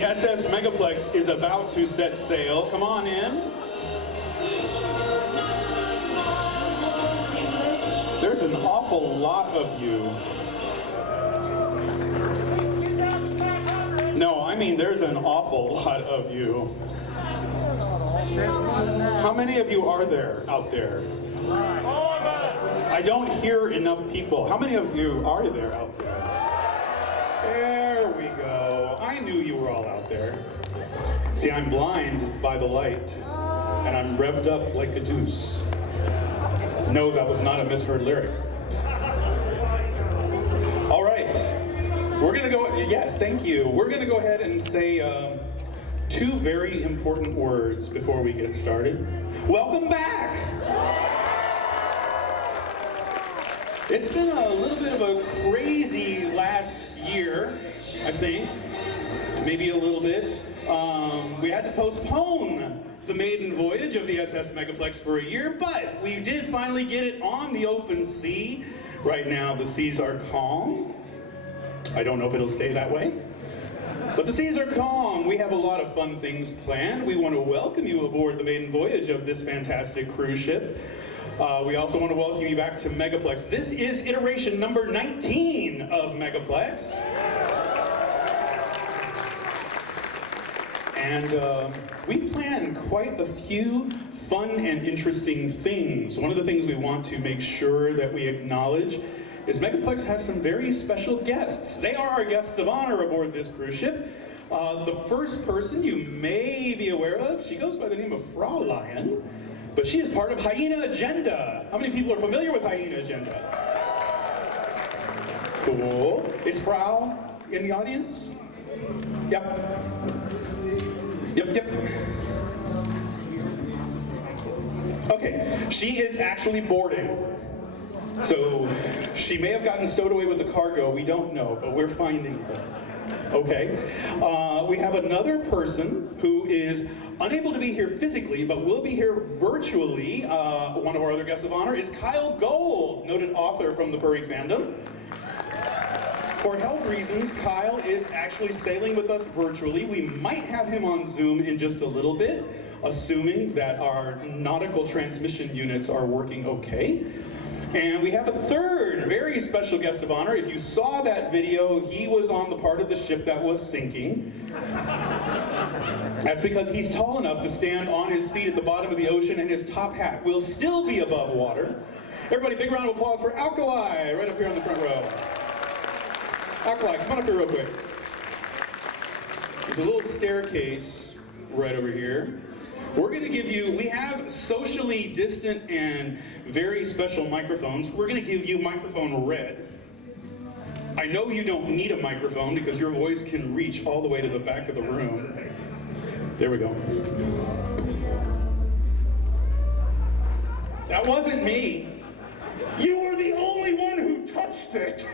The SS Megaplex is about to set sail. Come on in. There's an awful lot of you. No, I mean there's an awful lot of you. How many of you are there out there? I don't hear enough people. How many of you are there out there? There we go. I knew you were all out there. See, I'm blind by the light, and I'm revved up like a deuce. No, that was not a misheard lyric. All right. We're going to go, yes, thank you. We're going to go ahead and say two very important words before we get started. Welcome back! It's been a little bit of a crazy last year, I think. Maybe a little bit. We had to postpone the maiden voyage of the SS Megaplex for a year, but we did finally get it on the open sea. Right now, the seas are calm. I don't know if it'll stay that way. But the seas are calm. We have a lot of fun things planned. We want to welcome you aboard the maiden voyage of this fantastic cruise ship. We also want to welcome you back to Megaplex. This is iteration number 19 of Megaplex. And we plan quite a few fun and interesting things. One of the things we want to make sure that we acknowledge is Megaplex has some very special guests. They are our guests of honor aboard this cruise ship. The first person you may be aware of, she goes by the name of Fraulein, but she is part of Hyena Agenda. How many people are familiar with Hyena Agenda? Cool. Is Frau in the audience? Yep. Yep. Okay, she is actually boarding. So she may have gotten stowed away with the cargo, we don't know, but we're finding her. Okay. We have another person who is unable to be here physically, but will be here virtually. One of our other guests of honor is Kyle Gold, noted author from the furry fandom. For health reasons, Kyle is actually sailing with us virtually. We might have him on Zoom in just a little bit, assuming that our nautical transmission units are working okay. And we have a third very special guest of honor. If you saw that video, he was on the part of the ship that was sinking. That's because he's tall enough to stand on his feet at the bottom of the ocean, and his top hat will still be above water. Everybody, big round of applause for Alkali, right up here on the front row. Alkali, come on up here real quick. There's a little staircase right over here. We're going to give you, we have socially distant and very special microphones. We're going to give you microphone red. I know you don't need a microphone because your voice can reach all the way to the back of the room. There we go. That wasn't me. You were the only one who touched it.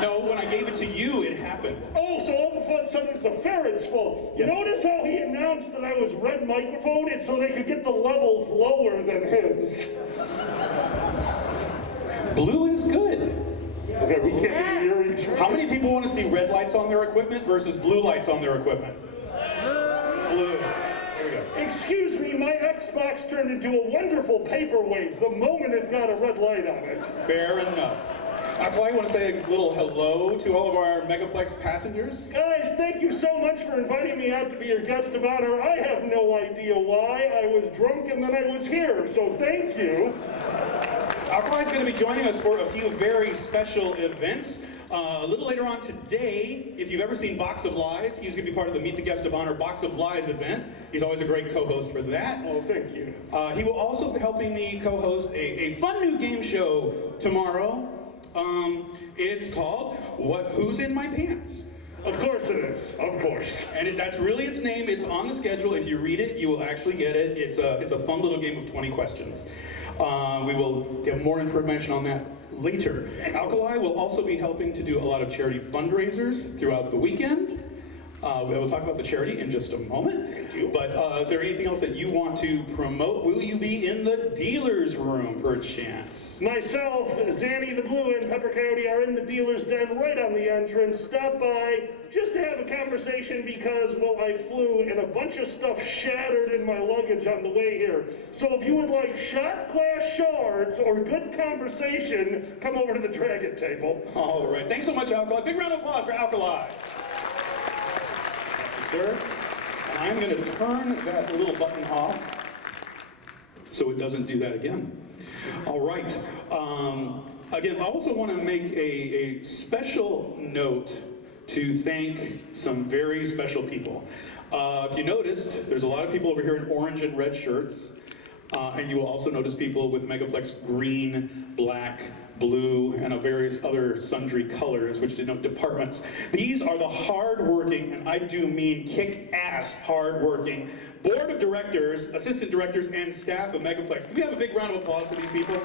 No, when I gave it to you, it happened. Oh, so all of a sudden it's a ferret's fault. Yes. Notice how he announced that I was red microphone? It's so they could get the levels lower than his. Blue is good. Okay, we can't hear each other. How many people want to see red lights on their equipment versus blue lights on their equipment? Blue. There we go. Excuse me, my Xbox turned into a wonderful paperweight the moment it got a red light on it. Fair enough. I want to say a little hello to all of our Megaplex passengers. Guys, thank you so much for inviting me out to be your guest of honor. I have no idea why. I was drunk and then I was here, so thank you. Alkali is going to be joining us for a few very special events. A little later on today, if you've ever seen Box of Lies, he's going to be part of the Meet the Guest of Honor Box of Lies event. He's always a great co-host for that. Oh, thank you. He will also be helping me co-host a fun new game show tomorrow. It's called Who's in My Pants? Of course it is. Of course. And that's really its name. It's on the schedule. If you read it, you will actually get it. It's a fun little game of 20 questions. We will get more information on that later. Alkali will also be helping to do a lot of charity fundraisers throughout the weekend. We'll talk about the charity in just a moment. Thank you. But is there anything else that you want to promote? Will you be in the dealer's room, perchance? Myself, Zanny the Blue, and Pepper Coyote are in the dealer's den right on the entrance. Stop by just to have a conversation because, well, I flew and a bunch of stuff shattered in my luggage on the way here. So if you would like shot glass shards or good conversation, come over to the Dragon table. All right. Thanks so much, Alkali. Big round of applause for Alkali. Sir, and I'm going to turn that little button off so it doesn't do that again. All right. Again, I also want to make a special note to thank some very special people. If you noticed, there's a lot of people over here in orange and red shirts, and you will also notice people with Megaplex green, black, blue, and various other sundry colors, which denote departments. These are the hard-working, and I do mean kick-ass hard-working, board of directors, assistant directors, and staff of Megaplex. Can we have a big round of applause for these people?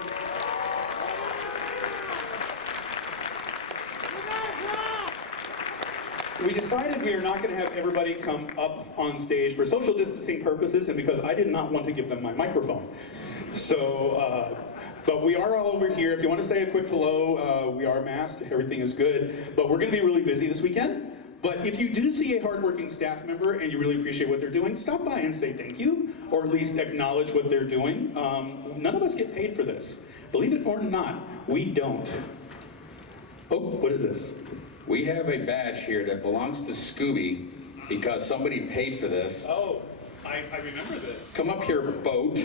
We decided we are not going to have everybody come up on stage for social distancing purposes, and because I did not want to give them my microphone. So, but we are all over here. If you want to say a quick hello, we are masked, everything is good. But we're going to be really busy this weekend. But if you do see a hardworking staff member and you really appreciate what they're doing, stop by and say thank you, or at least acknowledge what they're doing. None of us get paid for this. Believe it or not, we don't. Oh, what is this? We have a badge here that belongs to Scooby because somebody paid for this. Oh, I remember this. Come up here, boat.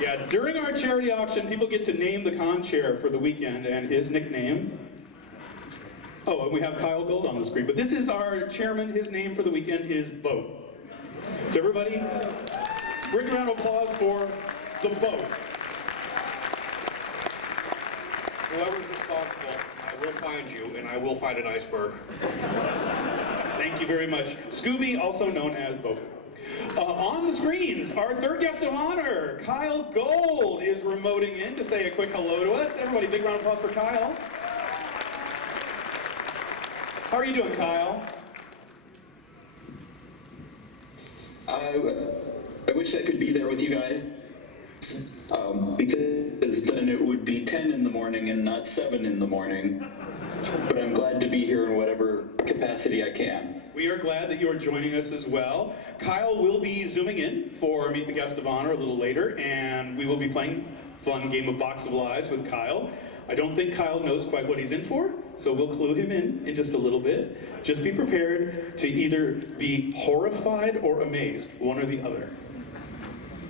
Yeah, during our charity auction, people get to name the con chair for the weekend, and his nickname. Oh, and we have Kyle Gold on the screen, but this is our chairman. His name for the weekend is Boat. So everybody, bring a round of applause for the Boat. Whoever's responsible, I will find you, and I will find an iceberg. Thank you very much. Scooby, also known as Boat. On the screens, our third guest of honor, Kyle Gold, is remoting in to say a quick hello to us. Everybody, big round of applause for Kyle. How are you doing, Kyle? I wish I could be there with you guys, because then it would be 10 in the morning and not 7 in the morning. But I'm glad to be here in whatever capacity I can. We are glad that you are joining us as well. Kyle will be zooming in for Meet the Guest of Honor a little later, and we will be playing a fun game of Box of Lies with Kyle. I don't think Kyle knows quite what he's in for, so we'll clue him in just a little bit. Just be prepared to either be horrified or amazed, one or the other.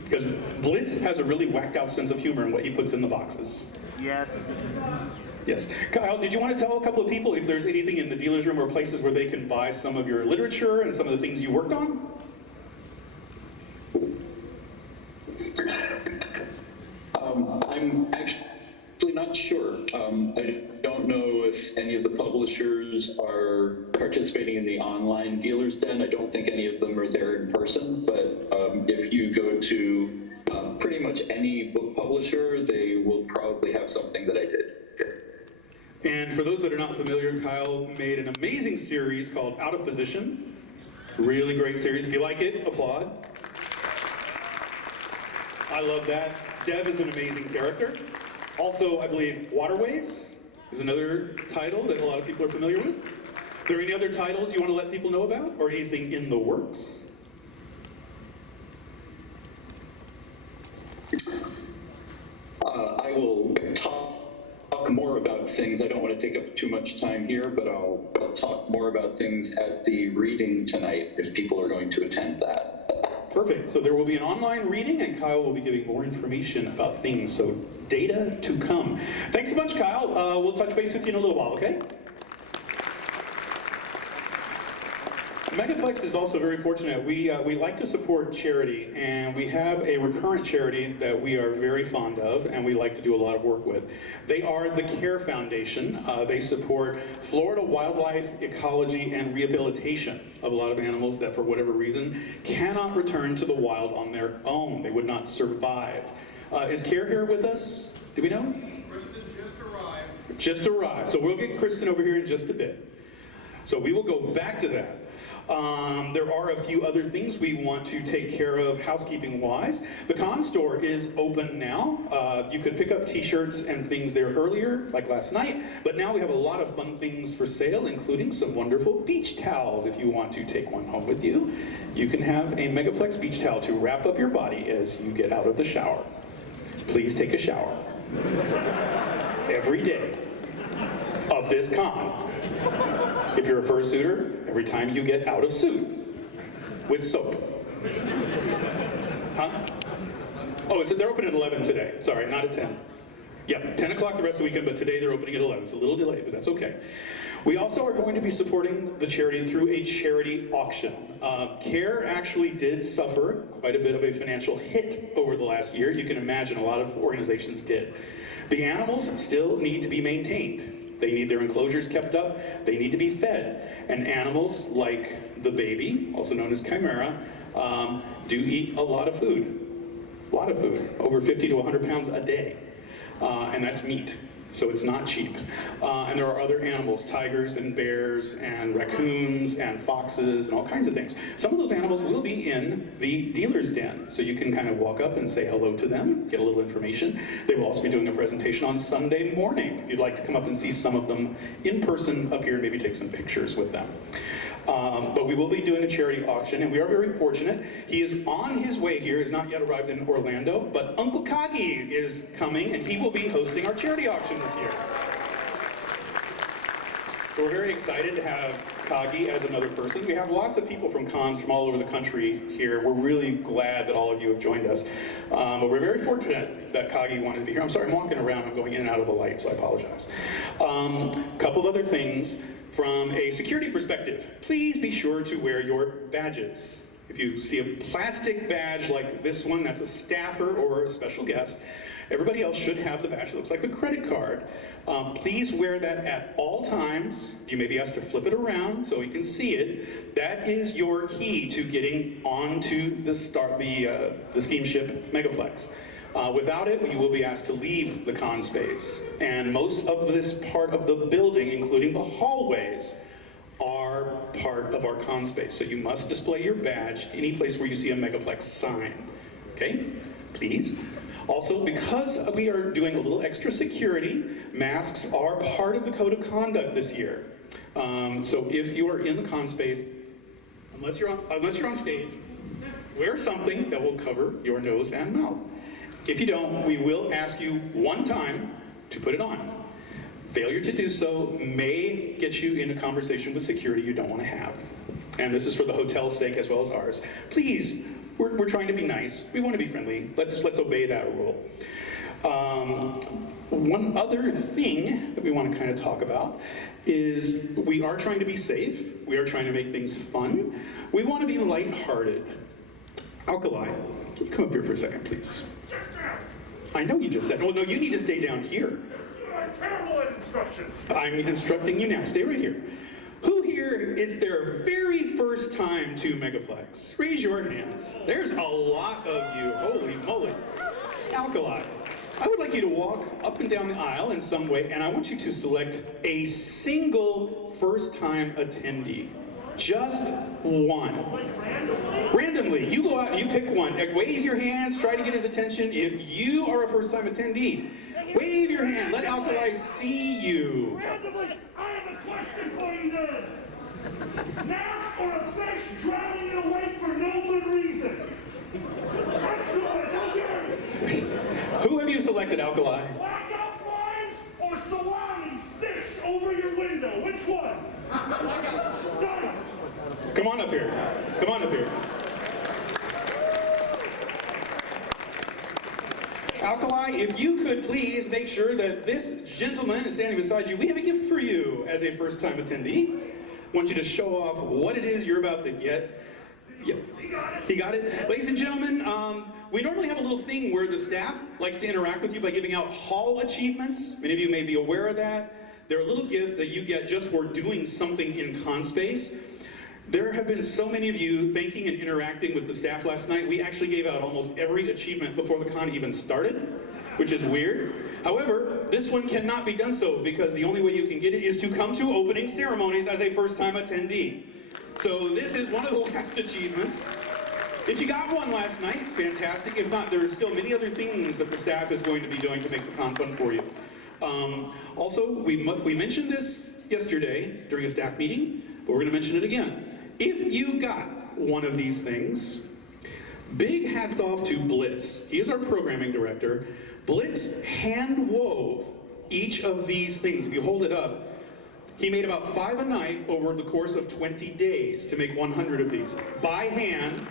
Because Blitz has a really whacked out sense of humor in what he puts in the boxes. Yes. Yes. Kyle, did you want to tell a couple of people if there's anything in the dealer's room or places where they can buy some of your literature and some of the things you worked on? I'm actually not sure. I don't know if any of the publishers are participating in the online dealer's den. I don't think any of them are there in person, but if you go to pretty much any book publisher, they will probably have something that I did. And for those that are not familiar, Kyle made an amazing series called Out of Position. Really great series. If you like it, applaud. I love that. Dev is an amazing character. Also, I believe Waterways is another title that a lot of people are familiar with. Are there any other titles you want to let people know about, or anything in the works? I will talk more about things. I don't want to take up too much time here, but I'll talk more about things at the reading tonight if people are going to attend that. Perfect. So there will be an online reading, and Kyle will be giving more information about things. So data to come. Thanks a bunch, Kyle. We'll touch base with you in a little while, okay? Megaplex is also very fortunate. We like to support charity, and we have a recurrent charity that we are very fond of and we like to do a lot of work with. They are the CARE Foundation. They support Florida wildlife ecology and rehabilitation of a lot of animals that for whatever reason cannot return to the wild on their own. They would not survive. Is CARE here with us? Do we know? Kristen just arrived. Just arrived. So we'll get Kristen over here in just a bit. So we will go back to that. There are a few other things we want to take care of housekeeping-wise. The con store is open now. You could pick up t-shirts and things there earlier, like last night, but now we have a lot of fun things for sale, including some wonderful beach towels. If you want to take one home with you, you can have a Megaplex beach towel to wrap up your body as you get out of the shower. Please take a shower every day of this con. If you're a fursuiter, every time you get out of suit with soap. Huh? Oh, they're open at 11 today. Sorry, not at 10. Yeah, 10 o'clock the rest of the weekend, but today they're opening at 11. It's a little delayed, but that's okay. We also are going to be supporting the charity through a charity auction. CARE actually did suffer quite a bit of a financial hit over the last year. You can imagine a lot of organizations did. The animals still need to be maintained. They need their enclosures kept up, they need to be fed. And animals like the baby, also known as chimera, do eat a lot of food. A lot of food, over 50 to 100 pounds a day. And that's meat, so it's not cheap. And there are other animals, tigers and bears and raccoons and foxes and all kinds of things. Some of those animals will be in the dealer's den, so you can kind of walk up and say hello to them, get a little information. They will also be doing a presentation on Sunday morning. If you'd like to come up and see some of them in person up here, maybe take some pictures with them. But we will be doing a charity auction, and we are very fortunate. He is on his way here, has not yet arrived in Orlando, but Uncle Kagi is coming, and he will be hosting our charity auction this year. So we're very excited to have Kagi as another person. We have lots of people from cons from all over the country here. We're really glad that all of you have joined us. But we're very fortunate that Kagi wanted to be here. I'm sorry, I'm walking around. I'm going in and out of the light, so I apologize. Couple of other things. From a security perspective, please be sure to wear your badges. If you see a plastic badge like this one, that's a staffer or a special guest. Everybody else should have the badge that looks like the credit card. Please wear that at all times. You may be asked to flip it around so you can see it. That is your key to getting onto the steamship Megaplex. Without it, you will be asked to leave the con space. And most of this part of the building, including the hallways, are part of our con space. So you must display your badge any place where you see a Megaplex sign. Okay? Please. Also, because we are doing a little extra security, masks are part of the code of conduct this year. So if you are in the con space, unless you're on stage, wear something that will cover your nose and mouth. If you don't, we will ask you one time to put it on. Failure to do so may get you in a conversation with security you don't want to have. And this is for the hotel's sake as well as ours. Please, we're trying to be nice. We want to be friendly. Let's obey that rule. One other thing that we want to kind of talk about is we are trying to be safe. We are trying to make things fun. We want to be lighthearted. Alkali, can you come up here for a second, please? I know you just said, oh no, you need to stay down here. You are terrible at instructions. I'm instructing you now, stay right here. Who here is their very first time to Megaplex? Raise your hands. There's a lot of you, holy moly. Alkali, I would like you to walk up and down the aisle in some way, and I want you to select a single first-time attendee. Just one. Randomly, you go out and you pick one. Wave your hands, try to get his attention. If you are a first-time attendee, wave your hand, let Alkali see you. Randomly, I have a question for you then. Mask or a fish drowning in a lake for no good reason? Excellent, don't get it. Who have you selected, Alkali? Blackout blinds or salami stitched over your window? Which one? Done. Come on up here. Come on up here. Alkali, if you could please make sure that this gentleman is standing beside you. We have a gift for you as a first-time attendee. I want you to show off what it is you're about to get. Yeah. He got it. Ladies and gentlemen, we normally have a little thing where the staff likes to interact with you by giving out hall achievements. Many of you may be aware of that. They're a little gift that you get just for doing something in con space. There have been so many of you thanking and interacting with the staff last night. We actually gave out almost every achievement before the con even started. which is weird. However, this one cannot be done so because the only way you can get it is to come to opening ceremonies as a first-time attendee. So this is one of the last achievements. If you got one last night, fantastic. If not, there are still many other things that the staff is going to be doing to make the con fun for you. Also, we mentioned this yesterday during a staff meeting, but we're going to mention it again. If you got one of these things, big hats off to Blitz. He is our programming director. Blitz hand wove each of these things. If you hold it up, he made about 5 a night over the course of 20 days to make 100 of these by hand.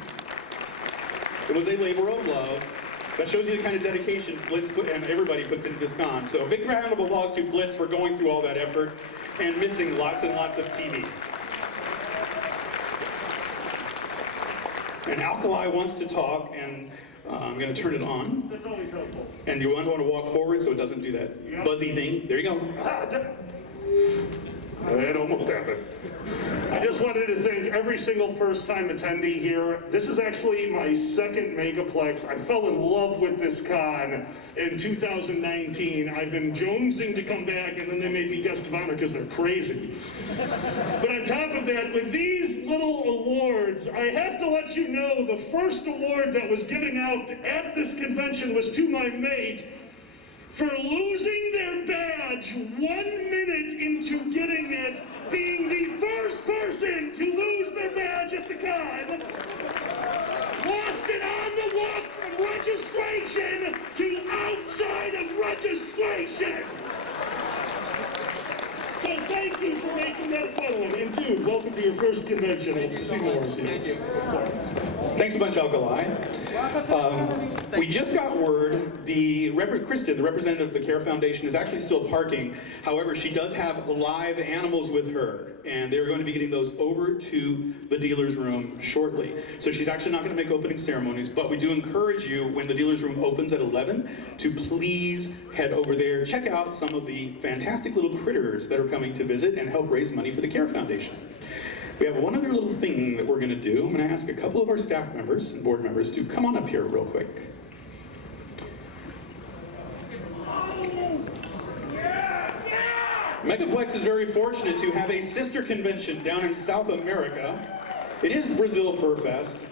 It was a labor of love. That shows you the kind of dedication Blitz and everybody puts into this con. So a big round of applause to Blitz for going through all that effort and missing lots and lots of TV. And Alkali wants to talk, and I'm going to turn it on. That's always helpful. And you want to walk forward so it doesn't do that buzzy thing. There you go. It almost happened. I just wanted to thank every single first-time attendee here. This is actually my second Megaplex. I fell in love with this con in 2019. I've been jonesing to come back, and then they made me guest of honor because they're crazy. But on top of that, with these little awards, I have to let you know the first award that was given out at this convention was to my mate for losing their badge 1 minute into getting it, being the first person to lose their badge at the con. Lost it on the walk from registration to outside of registration. So thank you for making that fun. And dude, welcome to your first convention. Hope to see more of you. Thank you. Thanks a bunch, Alkali. We just got word, Kristen, the representative of the Care Foundation, is actually still parking. However, she does have live animals with her, and they're going to be getting those over to the dealer's room shortly. So she's actually not going to make opening ceremonies, but we do encourage you, when the dealer's room opens at 11, to please head over there, check out some of the fantastic little critters that are coming to visit and help raise money for the Care Foundation. We have one other little thing that we're going to do. I'm going to ask a couple of our staff members and board members to come on up here real quick. Megaplex is very fortunate to have a sister convention down in South America. It is Brazil Fur Fest.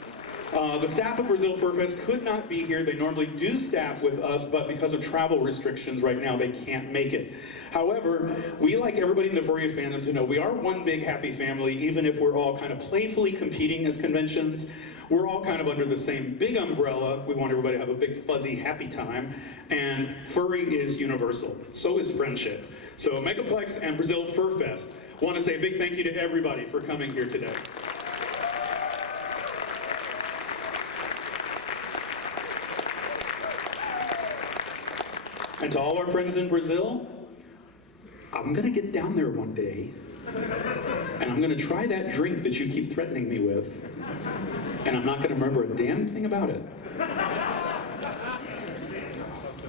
The staff of Brazil Fur Fest could not be here. They normally do staff with us, but because of travel restrictions right now, they can't make it. However, we like everybody in the furry fandom to know we are one big happy family, even if we're all kind of playfully competing as conventions. We're all kind of under the same big umbrella. We want everybody to have a big fuzzy happy time, and furry is universal. So is friendship. So Megaplex and Brazil Fur Fest want to say a big thank you to everybody for coming here today. And to all our friends in Brazil, I'm gonna get down there one day, and I'm gonna try that drink that you keep threatening me with, and I'm not gonna remember a damn thing about it.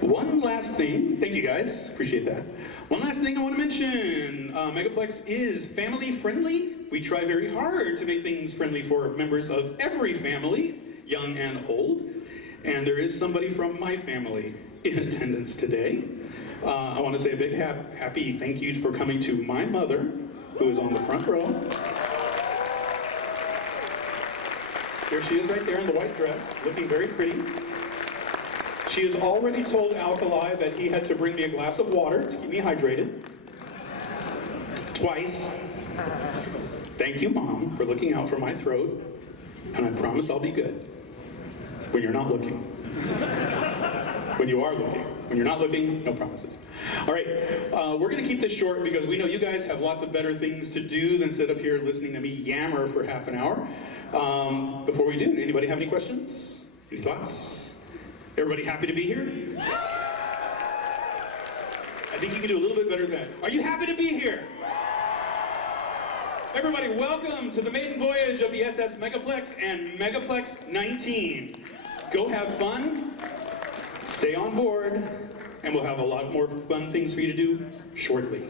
One last thing, thank you guys, appreciate that. One last thing I want to mention, Megaplex is family friendly. We try very hard to make things friendly for members of every family, young and old. And there is somebody from my family in attendance today. I want to say a big happy thank you for coming to my mother, who is on the front row. There she is right there in the white dress, looking very pretty. She has already told Alkali that he had to bring me a glass of water to keep me hydrated. Twice. Thank you, Mom, for looking out for my throat. And I promise I'll be good. When you're not looking. When you are looking. When you're not looking, no promises. All right, we're gonna keep this short because we know you guys have lots of better things to do than sit up here listening to me yammer for half an hour. Before we do, anybody have any questions? Any thoughts? Everybody happy to be here? I think you can do a little bit better than that. Are you happy to be here? Everybody, welcome to the maiden voyage of the SS Megaplex and Megaplex 19. Go have fun, stay on board, and we'll have a lot more fun things for you to do shortly.